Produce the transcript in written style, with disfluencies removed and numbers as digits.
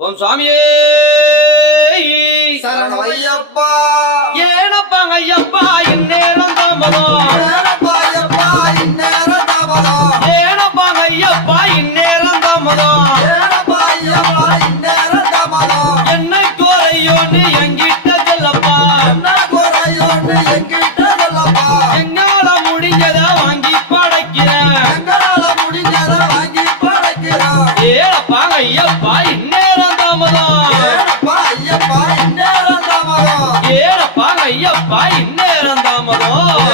ஓம் சுவாமியே சரணம் ஐயப்பா. ஏனப்பா ஐயப்பா இந்நேரம் தாமதம், ஏனப்பா ஐயப்பா இந்நேரம் தாமதம், ஏனப்பா ஐயப்பா இந்நேரம் தாமதம், ஏனப்பா ஐயப்பா இந்நேரம் தாமதம், என்ன குறையோன்னு என்கிட்ட சொல்லப்பா, என்ன குறையோன்னு என்கிட்ட சொல்லப்பா, என்னால முடிஞ்சத வாங்கி படைக்கிறேன், எங்களால முடிஞ்சதை வாங்கி படைக்கிறோம். ஏனப்பா ஐயப்பா இந்நேரம் தாமதம், ஏனப்பா ஐயப்பா இந்நேரம் தாமதம், ஏனப்பா ஐயப்பா இந்நேரம் தாமதம்.